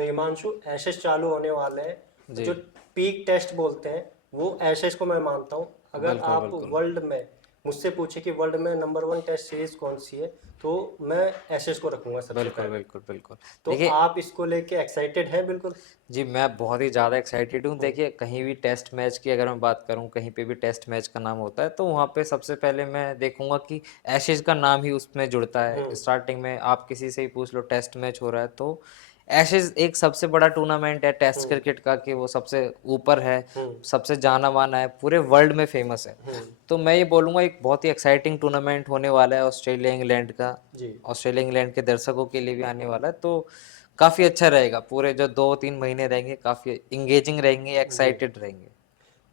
तो हिमांशु एशेस चालू होने वाले हैं, जी। जो पीक टेस्ट बोलते हैं वो एशेस को मैं मानता हूँ। अगर बिल्कुल आप बिल्कुल। वर्ल्ड में मुझसे पूछे कि वर्ल्ड में नंबर वन टेस्ट सीरीज कौन सी है, तो मैं एशेस को रखूंगा सबसे बिल्कुल पहले। बिल्कुल बिल्कुल। तो देखिए, आप इसको लेके एक्साइटेड हैं? बिल्कुल। जी मैं बहुत ही ज़्यादा एक्साइटेड हूँ। हम्म, देखिए, कहीं भी टेस्ट मैच की अगर मैं बात करूँ, कहीं पे भी टेस्ट मैच का नाम होता है तो वहाँ पे सबसे पहले मैं देखूंगा कि एशेज का नाम ही उसमें जुड़ता है। हम्म, स्टार्टिंग में आप किसी से ही पूछ लो टेस्ट मैच हो रहा है तो एशेज एक सबसे बड़ा टूर्नामेंट है टेस्ट हम्म, क्रिकेट का, कि वो सबसे ऊपर है, हम्म, सबसे जाना माना है, पूरे वर्ल्ड में फेमस है। हम्म, तो मैं ये बोलूँगा एक बहुत ही एक्साइटिंग टूर्नामेंट होने वाला है ऑस्ट्रेलिया इंग्लैंड का। जी। ऑस्ट्रेलिया इंग्लैंड के दर्शकों के लिए भी आने वाला है, तो काफ़ी अच्छा रहेगा। पूरे जो 2-3 महीने रहेंगे काफ़ी इंगेजिंग रहेंगे, जी। एक्साइटेड रहेंगे।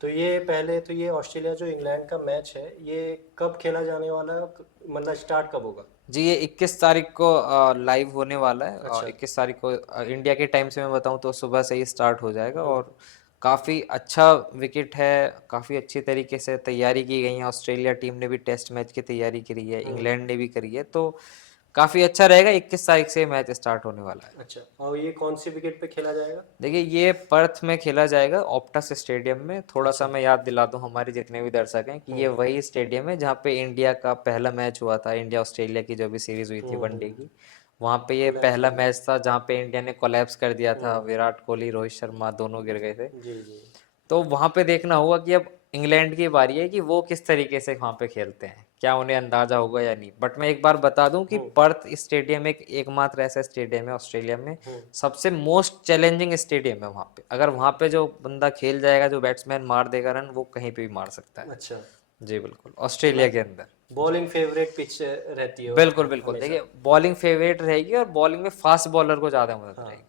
तो ये पहले तो ये ऑस्ट्रेलिया जो इंग्लैंड का मैच है, ये कब खेला जाने वाला है? मतलब स्टार्ट कब होगा? जी ये 21 तारीख को लाइव होने वाला है। अच्छा। 21 तारीख को इंडिया के टाइम से मैं बताऊं तो सुबह से ही स्टार्ट हो जाएगा। हम्म, और काफ़ी अच्छा विकेट है, काफ़ी अच्छी तरीके से तैयारी की गई है। ऑस्ट्रेलिया टीम ने भी टेस्ट मैच की तैयारी करी है, हम्म। इंग्लैंड ने भी करी है, तो काफ़ी अच्छा रहेगा। 21 तारीख से मैच स्टार्ट होने वाला है। अच्छा, और ये कौन सी विकेट पे खेला जाएगा? देखिए, ये पर्थ में खेला जाएगा ऑप्टस स्टेडियम में। थोड़ा सा अच्छा। मैं याद दिला दूं हमारे जितने भी दर्शक हैं कि ये हम्म, वही स्टेडियम है जहाँ पे इंडिया का पहला मैच हुआ था। इंडिया ऑस्ट्रेलिया की जो भी सीरीज हुई थी वनडे की, वहाँ पे ये कोलैप्स पहला हुआ था। मैच था जहाँ पे इंडिया ने कोलैप्स कर दिया था। हम्म, विराट कोहली, रोहित शर्मा दोनों गिर गए थे। जी जी। तो वहां पे देखना होगा कि अब इंग्लैंड की बारी है कि वो किस तरीके से वहां पे खेलते हैं, क्या उन्हें अंदाजा होगा या नहीं। बट मैं एक बार बता दूं कि हम्म, पर्थ स्टेडियम एक एकमात्र ऐसा स्टेडियम है ऑस्ट्रेलिया में, हम्म, सबसे मोस्ट चैलेंजिंग स्टेडियम है। वहां पे अगर वहां पे जो बंदा खेल जाएगा, जो बैट्समैन मार देगा रन, वो कहीं पे भी मार सकता है। अच्छा। जी बिल्कुल, तो ऑस्ट्रेलिया के मतलब अंदर। जी बॉलिंग फेवरेट पिच रहती है बिल्कुल बिल्कुल। हमेशा। देखिए, बॉलिंग फेवरेट रहेगी और बॉलिंग में फास्ट बॉलर को ज्यादा मदद हाँ। रहेगी।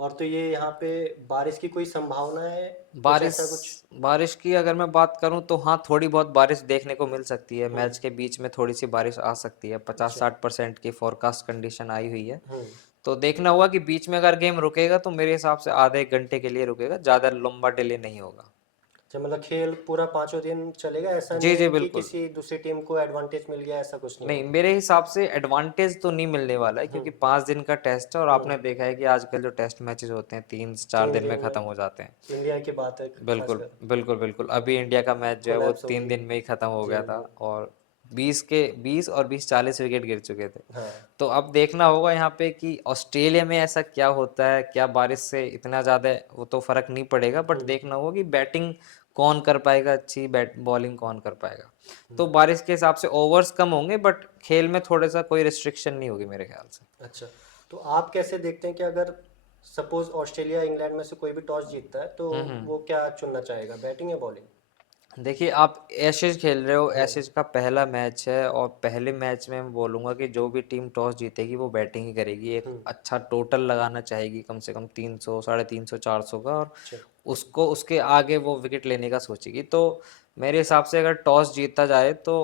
और तो ये यहाँ पे बारिश की कोई संभावना है? कुछ बारिश ऐसा कुछ? बारिश की अगर मैं बात करूं तो हाँ, थोड़ी बहुत बारिश देखने को मिल सकती है। हम्म। मैच के बीच में थोड़ी सी बारिश आ सकती है। पचास अच्छा। साठ परसेंट की फोरकास्ट कंडीशन आई हुई है। हम्म। तो देखना होगा कि बीच में अगर गेम रुकेगा तो मेरे हिसाब से आधे एक घंटे के लिए रुकेगा, ज़्यादा लंबा डिले नहीं होगा। अच्छा, मतलब खेल पूरा पांचों दिन चलेगा? ऐसा जी नहीं जी है कि बिल्कुल। किसी दूसरी टीम को एडवांटेज मिल गया, ऐसा कुछ नहीं नहीं, होगा? मेरे हिसाब से एडवांटेज तो नहीं मिलने वाला है, हम्म, क्योंकि 5 दिन का टेस्ट है और हम्म। आपने देखा है कि आजकल जो टेस्ट मैचेस होते हैं 3 से 4 तीन दिन में दिन ख़त्म में। हो जाते हैं। इंडिया की बात है बिल्कुल खासकर। बिल्कुल बिल्कुल। अभी इंडिया का मैच जो है वो कोलैप्स हो 3 दिन गई। में ही खत्म हो जी गया था, जी। और 20 और 20 40 विकेट गिर चुके थे। हाँ। तो अब देखना होगा यहाँ पे कि ऑस्ट्रेलिया में ऐसा क्या होता है, क्या बारिश से इतना ज़्यादा वो तो फर्क नहीं पड़ेगा, बट हम्म, देखना होगा कि बैटिंग कौन कर पाएगा, अच्छी बैट बॉलिंग कौन कर पाएगा। हम्म। तो बारिश के हिसाब से ओवर्स कम होंगे, बट खेल में थोड़ा सा कोई रिस्ट्रिक्शन नहीं होगी मेरे ख्याल से। अच्छा, तो आप कैसे देखते हैं कि अगर सपोज ऑस्ट्रेलिया इंग्लैंड में से कोई भी टॉस जीतता है, तो हम्म। वो क्या चुनना चाहेगा, बैटिंग या बॉलिंग? देखिए, आप एशेज खेल रहे हो, हम्म, एशेज का पहला मैच है, और पहले मैच में मैं बोलूँगा कि जो भी टीम टॉस जीतेगी वो बैटिंग ही करेगी। एक हम्म। अच्छा टोटल लगाना चाहेगी, कम से कम 300, 350, 400 का, और अच्छा। उसको उसके आगे वो विकेट लेने का सोचेगी। तो मेरे हिसाब से अगर टॉस जीता जाए तो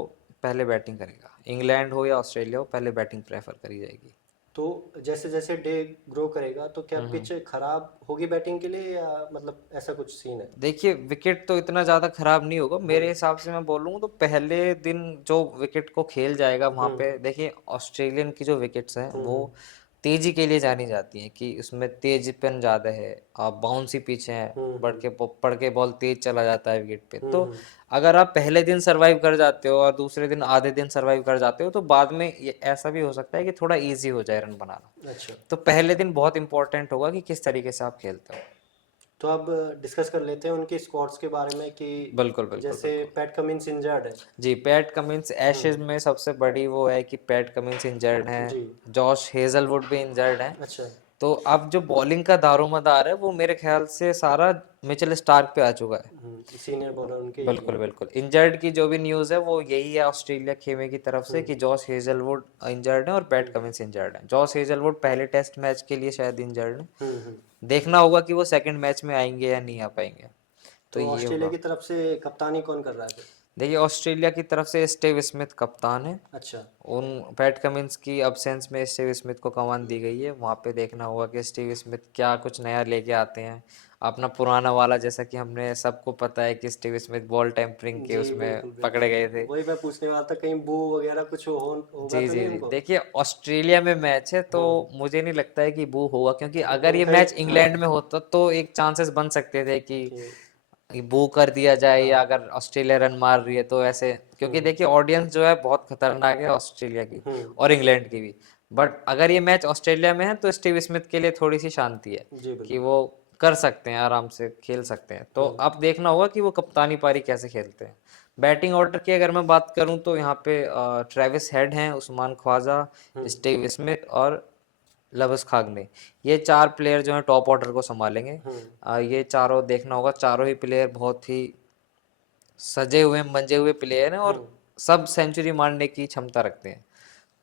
पहले बैटिंग करेगा। इंग्लैंड हो या ऑस्ट्रेलिया हो, पहले बैटिंग प्रेफर करी जाएगी। तो जैसे जैसे डे ग्रो करेगा, तो क्या हम्म। पिच खराब होगी बैटिंग के लिए, या मतलब ऐसा कुछ सीन है? देखिए, विकेट तो इतना ज़्यादा खराब नहीं होगा हम्म, मेरे हिसाब से। मैं बोलूँ तो पहले दिन जो विकेट को खेल जाएगा वहाँ हम्म, पे, देखिए ऑस्ट्रेलियन की जो विकेट्स हैं हम्म, वो तेजी के लिए जानी जाती हैं, कि उसमें तेजपन ज़्यादा है, बाउंसी पिच है, हम्म, पड़ के बॉल तेज चला जाता है विकेट पे। हम्म, तो अगर आप पहले दिन सरवाइव कर जाते हो और दूसरे दिन आधे दिन सरवाइव कर जाते हो, तो बाद में ये ऐसा भी हो सकता है कि थोड़ा ईजी हो जाए रन बनाना। अच्छा। तो पहले दिन बहुत इंपॉर्टेंट होगा कि किस तरीके से आप खेलते हो। तो अब डिस्कस कर लेते हैं उनके स्क्वाड्स के बारे में कि बिल्कुल बिल्कुल जैसे बिल्कुल। पैट कमिंस इंजर्ड है। जी, पैट कमिंस हम्म, एशेज में सबसे बड़ी वो है कि पैट कमिंस इंजर्ड हैं। जी। जॉश हेजलवुड भी इंजर्ड हैं। अच्छा। तो अब जो बॉलिंग का दारोमदार है वो मेरे ख्याल से सारा मिचेल स्टार्क पे आ चुका है। सीनियर बॉलर उनके यही बिल्कुल है। बिल्कुल। इंजर्ड की जो भी न्यूज़ है वो यही है ऑस्ट्रेलिया खेमे की तरफ से, हम्म, कि जॉश हेजलवुड इंजर्ड है और पैट हम्म, कमिंस इंजर्ड है। जॉश हेजलवुड पहले टेस्ट मैच के लिए शायद इंजर्ड है। हम्म। देखना होगा कि वो सेकंड मैच में आएंगे या नहीं आ पाएंगे। तो तो ये ऑस्ट्रेलिया होगा। की तरफ से कप्तानी कौन कर रहा है फिर? देखिए ऑस्ट्रेलिया की तरफ से स्टीव स्मिथ कप्तान है। अच्छा। उन पैट कमिंस की अब्सेंस में स्टीव स्मिथ को कमान दी गई है। वहाँ पे देखना होगा कि स्टीव स्मिथ क्या कुछ नया लेके आते हैं। अपना पुराना वाला, जैसा कि हमने सबको पता है कि स्टीव स्मिथ बॉल टेम्परिंग के जी उसमें बिल्कुल पकड़े बिल्कुल। गए थे। वही मैं पूछने वाला था, कहीं बू वगैरह कुछ होगा जी तो जी नहीं जी, उनको। देखिए ऑस्ट्रेलिया में मैच है तो हम्म। मुझे नहीं लगता है कि बू होगा, क्योंकि अगर ये उनका मैच एक, इंग्लैंड में होता तो एक चांसेस बन सकते थे कि कि बू कर दिया जाए, या हाँ। अगर ऑस्ट्रेलिया रन मार रही है तो ऐसे, क्योंकि हम्म देखिए ऑडियंस जो है बहुत खतरनाक है ऑस्ट्रेलिया की हम्म। और इंग्लैंड की भी। बट अगर ये मैच ऑस्ट्रेलिया में है तो स्टीव स्मिथ के लिए थोड़ी सी शांति है जी कि बिल्कुल। वो कर सकते हैं, आराम से खेल सकते हैं। तो हम्म अब देखना होगा कि वो कप्तानी पारी कैसे खेलते हैं। बैटिंग ऑर्डर की अगर मैं बात करूं तो यहाँ पे ट्रेविस हेड हैं, उस्मान ख्वाजा, हम्म स्टीव स्मिथ और लवस खागने, ये चार प्लेयर जो हैं टॉप ऑर्डर को संभालेंगे। हम्म ये चारों देखना होगा, चारों ही प्लेयर बहुत ही सजे हुए मंजे हुए प्लेयर हैं और हम्म सब सेंचुरी मारने की क्षमता रखते हैं।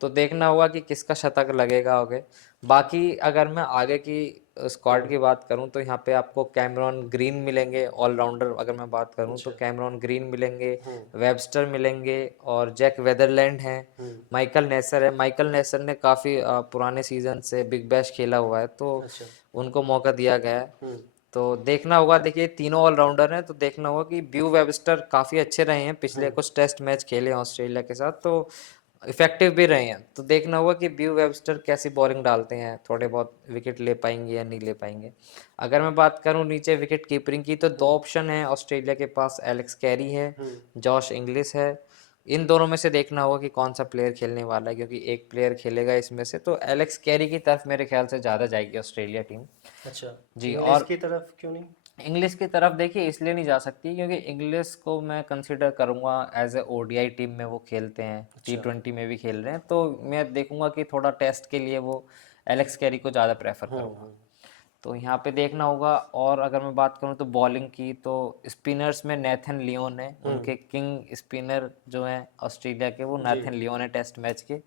तो देखना होगा कि किसका शतक लगेगा आगे। बाकी अगर मैं आगे की स्क्वाड हम्म। की बात करूं तो यहाँ पे आपको कैमरॉन ग्रीन मिलेंगे, ऑलराउंडर अगर मैं बात करूं तो अच्छा। कैमरॉन ग्रीन मिलेंगे, हम्म वेबस्टर मिलेंगे और जैक वेदरलैंड हैं। हम्म। माइकल नेसर है, माइकल नेसर ने काफ़ी पुराने सीजन से बिग बैश खेला हुआ है तो अच्छा। उनको मौका दिया गया है। हम्म तो देखना होगा, देखिए तीनों ऑलराउंडर हैं तो देखना होगा कि ब्यू वेबस्टर काफ़ी अच्छे रहे हैं, पिछले हम्म। कुछ टेस्ट मैच खेले हैं ऑस्ट्रेलिया के साथ तो इफेक्टिव भी रहे हैं। तो देखना होगा कि ब्यू वेबस्टर कैसी बॉलिंग डालते हैं, थोड़े बहुत विकेट ले पाएंगे या नहीं ले पाएंगे। अगर मैं बात करूं नीचे विकेट कीपिंग की तो दो हम्म ऑप्शन है ऑस्ट्रेलिया के पास, एलेक्स कैरी है, हम्म। जॉश इंग्लिश है। इन दोनों में से देखना होगा कि कौन सा प्लेयर खेलने वाला है, क्योंकि एक प्लेयर खेलेगा इसमें से, तो एलेक्स कैरी की तरफ मेरे ख्याल से ज़्यादा जाएगी ऑस्ट्रेलिया टीम। अच्छा। जी। इंग्लिश और की तरफ क्यों नहीं? इंग्लिश की तरफ देखिए इसलिए नहीं जा सकती क्योंकि इंग्लिश को मैं कंसीडर करूंगा एज ए ओडीआई टीम में, वो खेलते हैं टी अच्छा। ट्वेंटी में भी खेल रहे हैं, तो मैं देखूंगा कि थोड़ा टेस्ट के लिए वो एलेक्स कैरी को ज़्यादा प्रेफर करूंगा। हम्म। तो यहाँ पे देखना होगा। और अगर मैं बात करूँ तो बॉलिंग की, तो स्पिनर्स में नेथन लियोन है, हम्म। उनके किंग स्पिनर जो हैं ऑस्ट्रेलिया के वो जी। नेथन लियोन है टेस्ट मैच के।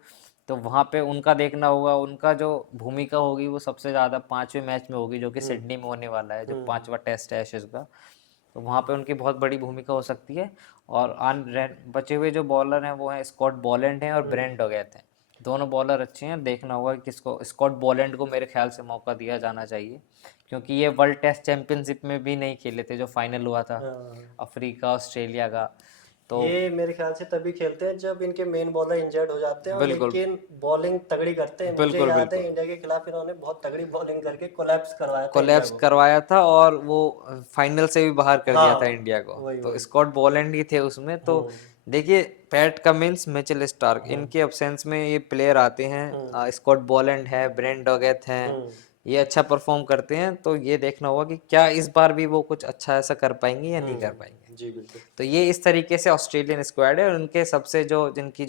तो वहाँ पे उनका देखना होगा, उनका जो भूमिका होगी वो सबसे ज़्यादा पांचवें मैच में होगी जो कि हम्म सिडनी में होने वाला है, जो हम्म। पांचवा टेस्ट है एशेज का। तो वहाँ पे उनकी बहुत बड़ी भूमिका हो सकती है। और बचे हुए जो बॉलर हैं वो हैं स्कॉट बॉलैंड हैं और हम्म। ब्रेंट डॉगेट हैं। दोनों बॉलर अच्छे हैं, देखना होगा कि किसको, स्कॉट बॉलैंड को मेरे ख्याल से मौका दिया जाना चाहिए, क्योंकि ये वर्ल्ड टेस्ट चैंपियनशिप में भी नहीं खेले थे जो फाइनल हुआ था हाँ। अफ्रीका ऑस्ट्रेलिया का। तो ये मेरे ख्याल से तभी खेलते हैं जब इनके मेन बॉलर इंजर्ड हो जाते हैं, और बिल्कुल लेकिन बॉलिंग तगड़ी करते हैं। मुझे बिल्कुल याद है बिल्कुल इंडिया के खिलाफ इन्होंने बहुत तगड़ी बॉलिंग करके कोलैप्स करवाया था इंडिया कोलैप्स को। करवाया था और वो फाइनल से भी बाहर कर दिया था हाँ इंडिया को। वही तो वही। स्कॉट बॉलैंड ही थे उसमें। तो हम्म देखिए पैट कमिंस, मिचेल स्टार्क, हम्म इनके अब्सेंस में ये प्लेयर आते हम्म हैं। स्कॉट बॉलैंड है, ब्रेंट डॉगेट हैं, हम्म ये अच्छा परफॉर्म करते हैं। तो ये देखना होगा कि क्या इस बार भी वो कुछ अच्छा ऐसा कर पाएंगे या नहीं कर पाएंगे। जी बिल्कुल। तो ये इस तरीके से ऑस्ट्रेलियन स्क्वाड है, और उनके सबसे जो इनकी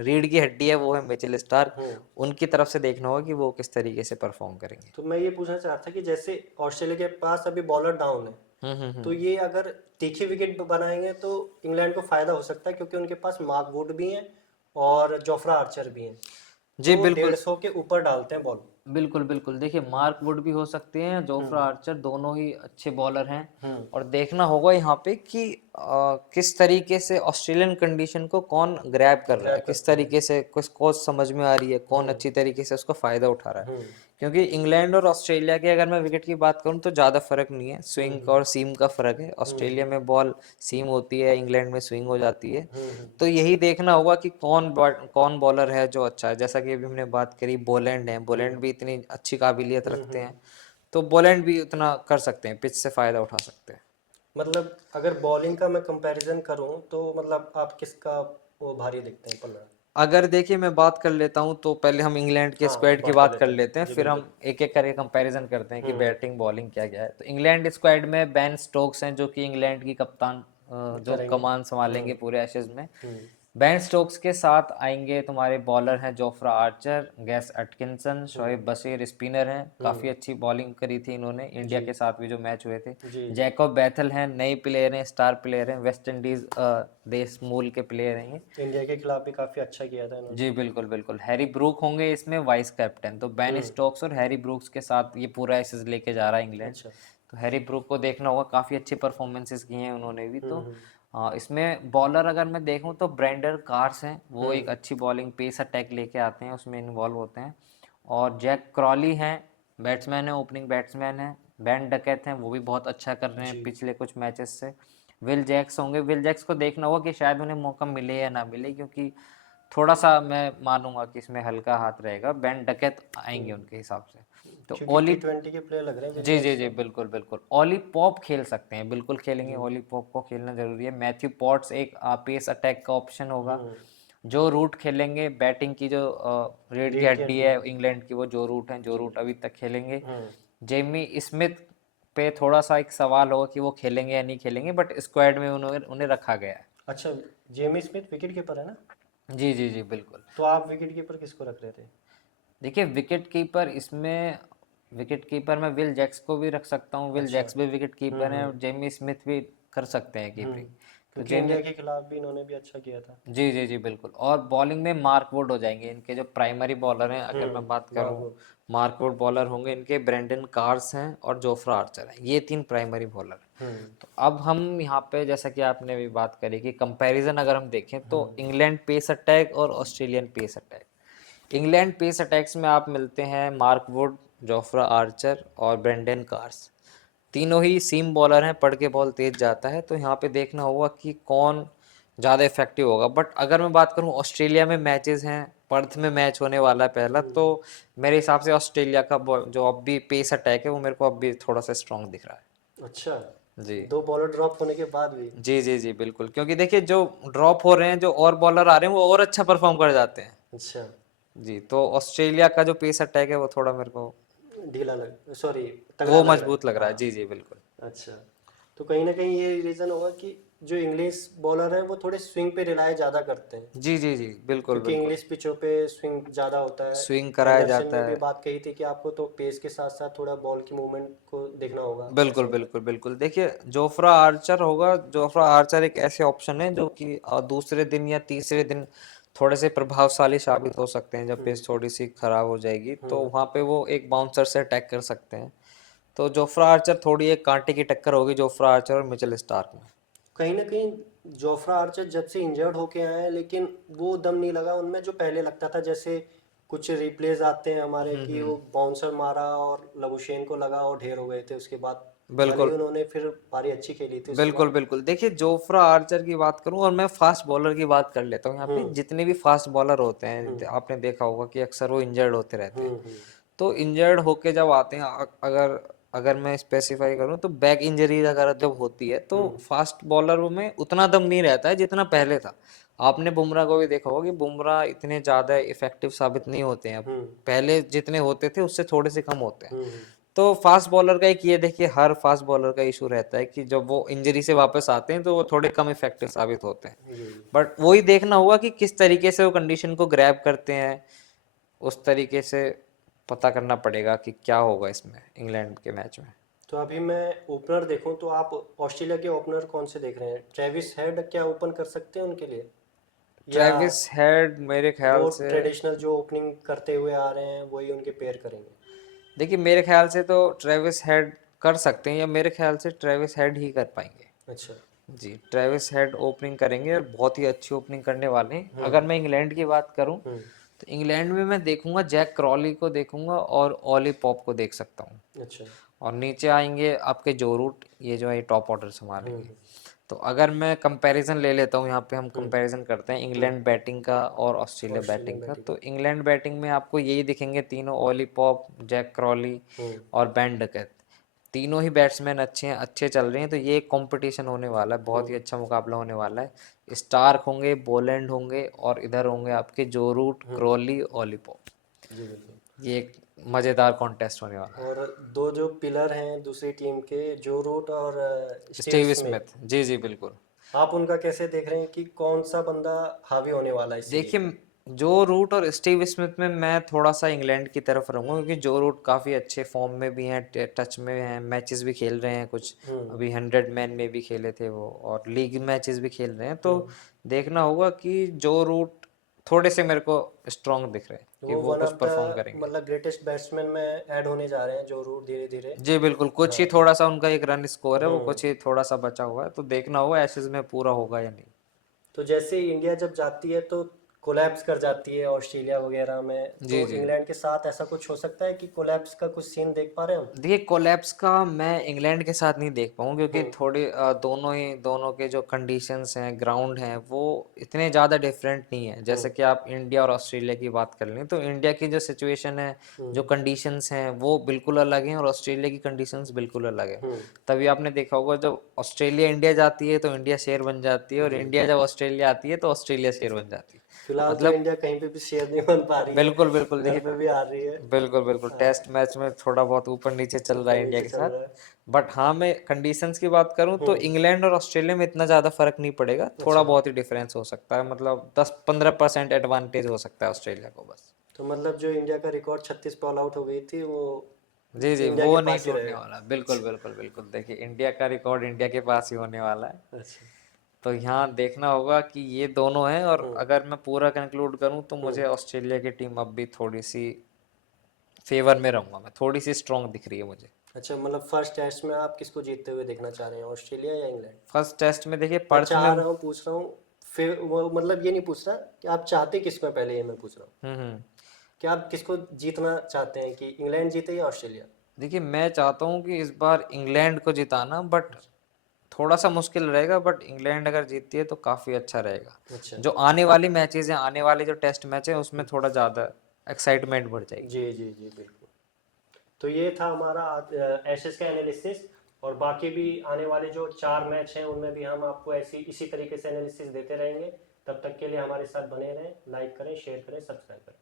रीढ़ की हड्डी है वो है मिचेल स्टार्क। हम्म। उनकी तरफ से देखना होगा कि वो किस तरीके से परफॉर्म करेंगे। तो मैं ये पूछना चाह रहा था कि जैसे ऑस्ट्रेलिया के पास अभी बॉलर डाउन है, तो हम्म। ये अगर तीखी विकेट बनाएंगे तो इंग्लैंड को फायदा हो सकता है, क्योंकि उनके पास मार्क वुड भी हैं और जोफ्रा आर्चर भी हैं, जी जो वो बिल्कुल 150 के ऊपर डालते हैं बॉल। बिल्कुल बिल्कुल, देखिए मार्क वुड भी हो सकते हैं, जोफ्रा हम्म आर्चर, दोनों ही अच्छे बॉलर हैं। हम्म। और देखना होगा यहाँ पे कि किस तरीके से ऑस्ट्रेलियन कंडीशन को कौन ग्रैब कर रहा है, ग्रैब किस करते हैं। तरीके से किस कोच समझ में आ रही है, कौन हम्म अच्छी तरीके से उसका फ़ायदा उठा रहा है। हम्म क्योंकि इंग्लैंड और ऑस्ट्रेलिया के अगर मैं विकेट की बात करूँ तो ज़्यादा फर्क नहीं है, स्विंग का और सीम का फ़र्क है। ऑस्ट्रेलिया में बॉल सीम होती है, इंग्लैंड में स्विंग हो जाती है। हम्म। तो यही देखना होगा कि कौन बॉलर है जो अच्छा है। जैसा कि अभी हमने बात करी बोलैंड है, बोलैंड भी इतनी अच्छी काबिलियत रखते हम्म। हैं, तो बोलैंड भी उतना कर सकते हैं, पिच से फ़ायदा उठा सकते हैं। मतलब अगर बॉलिंग का मैं कंपैरिजन करूं तो मतलब आप किसका वो भारी दिखते हैं पल्ला? अगर देखिए मैं बात कर लेता हूँ तो पहले हम इंग्लैंड के हाँ स्क्वाड की बात कर बात कर लेते हैं लेते हैं, जी फिर बिल्कुल। हम एक एक करके कंपैरिजन करते हैं कि हम्म बैटिंग बॉलिंग क्या क्या है। तो इंग्लैंड स्क्वाड में बेन स्टोक्स हैं जो कि इंग्लैंड की कप्तान जो करेंगे। कमान संभालेंगे पूरे एशेज में। हम्म बेन स्टोक्स के साथ आएंगे तुम्हारे बॉलर हैं जोफ्रा आर्चर, गैस एटकिंसन, हम्म शोएब बशीर स्पिनर हैं, हम्म। काफ़ी अच्छी बॉलिंग करी थी इन्होंने इंडिया जी के साथ भी जो मैच हुए थे। जी जी। जैकब बैथल हैं, नए प्लेयर हैं, स्टार प्लेयर हैं, वेस्ट इंडीज़ देश मूल के प्लेयर हैं ये। इंडिया के खिलाफ भी काफी अच्छा किया था इन्होंने। जी बिल्कुल बिल्कुल, हैरी ब्रूक होंगे इसमें वाइस कैप्टन। तो बेन हम्म। स्टोक्स और हैरी ब्रूक्स के साथ ये पूरा एसेस लेके जा रहा है इंग्लैंड। अच्छा। तो हैरी ब्रूक को देखना होगा, काफ़ी अच्छी परफॉर्मेंसेस की हैं उन्होंने भी। तो हम्म। इसमें बॉलर अगर मैं देखूं तो ब्रेंडन कार्स हैं, वो एक हम्म। अच्छी बॉलिंग पेस अटैक लेके आते हैं, उसमें इन्वॉल्व होते हैं। और जैक क्रॉली हैं, बैट्समैन है, ओपनिंग बैट्समैन है। बैन डकैत हैं, वो भी बहुत अच्छा कर रहे हैं जी। पिछले कुछ मैचेस से। विल जैक्स होंगे, विल जैक्स को देखना होगा कि शायद उन्हें मौका मिले या ना मिले, क्योंकि थोड़ा सा मैं मानूंगा कि इसमें हल्का हाथ रहेगा। बैन डकैत आएंगे हम्म। उनके हिसाब से। तो क्योंकि ओली, T20 के प्लेयर लग रहे हैं विल जी जी जैक्स जी, तो। बिल्कुल बिल्कुल, ओली पॉप खेल सकते हैं, बिल्कुल खेलेंगे। हम्म। ओली पॉप को खेलना जरूरी है। मैथ्यू पॉट्स एक पेस अटैक का ऑप्शन होगा। हम्म। जो रूट खेलेंगे बैटिंग की, जो रीढ़ की रीड की हड्डी हड्डी है है। इंग्लैंड की, वो जो रूट हैं, जो जी। रूट अभी तक खेलेंगे। हम्म। जेमी स्मिथ पे थोड़ा सा एक सवाल होगा कि वो खेलेंगे या नहीं खेलेंगे, बट स्क्वाड में उन्हें उन्हें रखा गया है। अच्छा, जेमी स्मिथ विकेट कीपर है ना? जी जी जी, बिल्कुल। तो आप विकेट कीपर किसको रख रहे थे? देखिए विकेट कीपर इसमें, विकेट कीपर में विल जैक्स को भी रख सकता हूँ, विल अच्छा। जैक्स भी विकेट कीपर हैं, हम्म। और जेमी स्मिथ भी कर सकते हैं कीपिंग। तो क्योंकि जेमी, इंडिया के खिलाफ भी इन्होंने भी अच्छा किया था। जी जी जी बिल्कुल। और बॉलिंग में मार्क वुड हो जाएंगे इनके जो प्राइमरी बॉलर हैं, अगर मैं बात करूं। मार्गवुड। मार्क वुड बॉलर होंगे इनके, ब्रेंडन कार्स हैं और जोफ्रा आर्चर हैं, ये तीन प्राइमरी बॉलर हैं। हम्म। तो अब हम यहाँ पे, जैसा कि आपने भी बात करी कि कंपैरिजन अगर हम देखें, तो हम्म। इंग्लैंड पेस अटैक और Australian pace attack. England pace attacks में आप मिलते हैं मार्क वुड, जोफ्रा आर्चर और ब्रेंडन कार्स। तीनों ही सीम बॉलर हैं, पड़ के बॉल तेज जाता है। तो यहाँ पे देखना होगा कि कौन ज़्यादा इफेक्टिव होगा। बट अगर मैं बात करूँ, ऑस्ट्रेलिया में मैचेस हैं, पर्थ में मैच होने वाला है पहला, तो मेरे हिसाब से ऑस्ट्रेलिया का जो अब भी पेस अटैक है, वो मेरे को अब भी थोड़ा सा स्ट्रांग दिख रहा अच्छा, है। जी 2 बॉलर ड्रॉप होने के बाद भी। जी जी जी बिल्कुल, क्योंकि देखिए जो ड्रॉप हो रहे हैं, जो और बॉलर आ रहे हैं, वो और अच्छा परफॉर्म कर जाते हैं। अच्छा, जी, तो ऑस्ट्रेलिया का जो पेस अटैक है, वो थोड़ा मेरे को ढीला लग, सॉरी, तगड़ा वो लग रहा है, मजबूत लग रहा है। हाँ। जी जी बिल्कुल। अच्छा, तो कहीं ना कहीं ये रीज़न होगा कि जो इंग्लिश बॉलर हैं वो थोड़े स्विंग पे रिलाय ज़्यादा करते हैं, जी जी जी बिल्कुल क्योंकि बिल्कुल। इंग्लिश पिचों पे स्विंग ज़्यादा होता है। स्विंग कराया एंडरसन जाता ने भी है। बात कही थी कि आपको तो पेस के साथ साथ थोड़ा बॉल की मूवमेंट को देखना होगा कैसे बिल्कुल होता है। बिल्कुल बिल्कुल। देखिए जोफ्रा आर्चर होगा, जोफ्रा आर्चर एक ऐसे ऑप्शन है जो कि दूसरे दिन या तीसरे दिन थोड़े से प्रभावशाली साबित हो सकते हैं, जब हम्म। पेस थोड़ी सी खराब हो जाएगी, तो हम्म। वहाँ पे वो एक बाउंसर से अटैक कर सकते हैं। तो जोफ्रा आर्चर थोड़ी एक कांटे की टक्कर होगी जोफ्रा आर्चर और मिचेल स्टार्क में। कहीं ना कहीं जोफ्रा आर्चर जब से इंजर्ड होके आए हैं, लेकिन वो दम नहीं लगा उनमें जो पहले लगता था। जैसे कुछ रिप्लेज आते हैं हमारे कि वो बाउंसर मारा और लबुशेन को लगा और ढेर हो गए थे उसके बाद। भले ही बिल्कुल उन्होंने फिर पारी अच्छी खेली थी उसके बिल्कुल बाद। बिल्कुल। देखिए जोफ्रा आर्चर की बात करूं और मैं फास्ट बॉलर की बात कर लेता हूं, यहाँ पे हम्म। जितने भी फास्ट बॉलर होते हैं, हम्म। आपने देखा होगा कि अक्सर वो इंजर्ड होते रहते हैं। हम्म। तो इंजर्ड होके जब आते हैं, अगर अगर मैं स्पेसिफाई करूं, तो बैक इंजरी अगर जब होती है, तो हम्म। फास्ट बॉलर में उतना दम नहीं रहता है जितना पहले था। आपने बुमराह को भी देखा होगा कि बुमराह इतने ज़्यादा इफेक्टिव साबित नहीं होते हैं अब। हम्म। पहले जितने होते थे उससे थोड़े से कम होते हैं। हम्म। तो फास्ट बॉलर का एक ये देखिए, हर फास्ट बॉलर का इशू रहता है कि जब वो इंजरी से वापस आते हैं, तो वो थोड़े कम इफेक्टिव साबित होते हैं। जी। बट वही देखना होगा कि किस तरीके से वो कंडीशन को ग्रैब करते हैं, उस तरीके से पता करना पड़ेगा कि क्या होगा इसमें इंग्लैंड के मैच में। तो अभी मैं ओपनर देखूं तो आप ऑस्ट्रेलिया के ओपनर कौन से देख रहे हैं? ट्रेविस हेड क्या ओपन कर सकते हैं उनके लिए, या ट्रेविस हेड मेरे ख्याल वो से, ट्रेडिशनल जो ओपनिंग करते हुए आ रहे हैं वही उनके पेयर करेंगे? देखिए मेरे ख्याल से तो ट्रेविस हेड कर सकते हैं, या मेरे ख्याल से ट्रेविस हेड ही कर पाएंगे। अच्छा। जी, ट्रेविस हेड ओपनिंग करेंगे और बहुत ही अच्छी ओपनिंग करने वाले हैं। अगर हम्म। मैं इंग्लैंड की बात करूं, हम्म। तो इंग्लैंड में मैं देखूंगा जैक क्रॉली को देखूंगा और ऑली पॉप को देख सकता हूं। अच्छा। और नीचे आएंगे आपके जो रूट, ये जो है टॉप ऑर्डर हम्म। संभालेंगे। तो अगर मैं कंपैरिजन ले लेता हूँ, यहाँ पे हम हम्म। कंपैरिजन करते हैं हम्म। इंग्लैंड बैटिंग का और ऑस्ट्रेलिया ऑस्ट्रेलियन बैटिंग का, बैटिंग। तो इंग्लैंड बैटिंग में आपको यही दिखेंगे तीनों, ओली पॉप, जैक क्रॉली हम्म। और बैन डकैत। तीनों ही बैट्समैन अच्छे हैं, अच्छे चल रहे हैं। तो ये कंपटीशन होने वाला है, बहुत ही अच्छा मुकाबला होने वाला है। स्टार्क होंगे, बोलैंड होंगे, और इधर होंगे आपके जो रूट, क्रॉली, ओली पॉप। जी बिल्कुल। ये एक मज़ेदार कॉन्टेस्ट होने वाला और दो जो पिलर हैं दूसरी टीम के, जो रूट और है। स्टीव स्टीव स्मिथ, स्मिथ, जी जी बिल्कुल। आप उनका कैसे देख रहे हैं कि कौन सा बंदा हावी होने वाला है इस सीरीज में? देखिए जो रूट और स्टीव स्मिथ में मैं थोड़ा सा इंग्लैंड की तरफ रहूँगा, क्योंकि जो रूट काफ़ी अच्छे फॉर्म में भी हैं, टच में हैं, मैचेस भी खेल रहे हैं कुछ। हम्म। अभी 100 मैन में भी खेले थे वो, और लीग मैचेस भी खेल रहे हैं। तो हम्म। देखना होगा कि जो रूट थोड़े से मेरे को स्ट्रॉन्ग दिख रहे हैं कि वो वो वन कुछ ऑफ परफॉर्म द करेंगे। मतलब ग्रेटेस्ट बैट्समैन में ऐड होने जा रहे हैं जो रूट धीरे धीरे। जी बिल्कुल, कुछ ही हाँ। थोड़ा सा उनका एक रन स्कोर है, वो हम्म। कुछ ही थोड़ा सा बचा हुआ है, तो देखना होगा एशेज में पूरा होगा या नहीं। तो जैसे ही इंडिया जब जाती है तो कोलैप्स कर जाती है ऑस्ट्रेलिया वगैरह में, जी तो जी। इंग्लैंड के साथ ऐसा कुछ हो सकता है कि कोलैप्स का कुछ सीन देख पा रहे हैं हम? देखिए कोलैप्स का मैं इंग्लैंड के साथ नहीं देख पाऊँ, क्योंकि हम्म। थोड़ी दोनों के जो कंडीशंस हैं, ग्राउंड हैं, वो इतने ज़्यादा डिफरेंट नहीं है। हम्म। जैसे कि आप इंडिया और ऑस्ट्रेलिया की बात कर लें, तो इंडिया की जो सिचुएशन है, हम्म। जो कंडीशंस हैं, वो बिल्कुल अलग हैं और ऑस्ट्रेलिया की कंडीशंस बिल्कुल अलग है। हम्म। तभी आपने देखा होगा जब ऑस्ट्रेलिया इंडिया जाती है तो इंडिया शेयर बन जाती है, और जी। इंडिया जब ऑस्ट्रेलिया आती है तो ऑस्ट्रेलिया शेयर बन जाती है। फिलहाल तो मतलब इंडिया कहीं पे भी शेयर नहीं बन पा रही है, बिल्कुल बिल्कुल, घर देखिए पे भी आ रही है। बिल्कुल बिल्कुल, हाँ, टेस्ट मैच में थोड़ा बहुत ऊपर नीचे चल रहा ऊपर है इंडिया नीचे के चल साथ। रहा है। बट हाँ, मैं कंडीशंस की बात करूँ तो हम्म। इंग्लैंड और ऑस्ट्रेलिया में इतना ज़्यादा फर्क नहीं पड़ेगा, थोड़ा अच्छा। बहुत ही डिफरेंस हो सकता है, मतलब 10-15% एडवांटेज हो सकता है ऑस्ट्रेलिया को बस। तो मतलब जो इंडिया का रिकॉर्ड 36 बॉल आउट हो गई थी वो जी जी, इंडिया वो के नहीं पास ही टूटने रहेगा। वाला, बिल्कुल बिल्कुल बिल्कुल। देखिए इंडिया का रिकॉर्ड इंडिया के पास ही होने वाला है, अच्छा। तो यहाँ देखना होगा कि ये दोनों हैं। और हम्म। अगर मैं पूरा कंक्लूड करूँ तो हम्म। मुझे ऑस्ट्रेलिया की टीम अब भी थोड़ी सी फेवर में रहूंगा मैं, थोड़ी सी स्ट्रांग दिख रही है मुझे। अच्छा, मतलब फर्स्ट टेस्ट में आप किसको जीतते हुए देखना चाह रहे हैं, ऑस्ट्रेलिया या इंग्लैंड? फर्स्ट टेस्ट में देखिए मैं पर्थ में। चाह रहा हूँ, पूछ रहा हूँ, फिर वो मतलब ये नहीं पूछ रहा कि आप चाहते किसको हैं, पहले ये मैं पूछ रहा हूँ हम्म। कि आप किसको जीतना चाहते हैं, कि इंग्लैंड जीते या ऑस्ट्रेलिया? देखिए मैं चाहता हूँ कि इस बार इंग्लैंड को जिताना, बट थोड़ा सा मुश्किल रहेगा, बट इंग्लैंड अगर जीतती है तो काफ़ी अच्छा रहेगा। अच्छा। जो आने वाली मैचेस हैं, आने वाले जो टेस्ट मैच हैं, उसमें थोड़ा ज़्यादा एक्साइटमेंट बढ़ जाएगी। जी जी जी, बिल्कुल। तो ये था हमारा एशेज का एनालिसिस, और बाकी भी आने वाले जो 4 मैच हैं उनमें भी हम आपको ऐसी इसी तरीके से एनालिसिस देते रहेंगे। तब तक के लिए हमारे साथ बने रहें, लाइक करें, शेयर करें, सब्सक्राइब करें।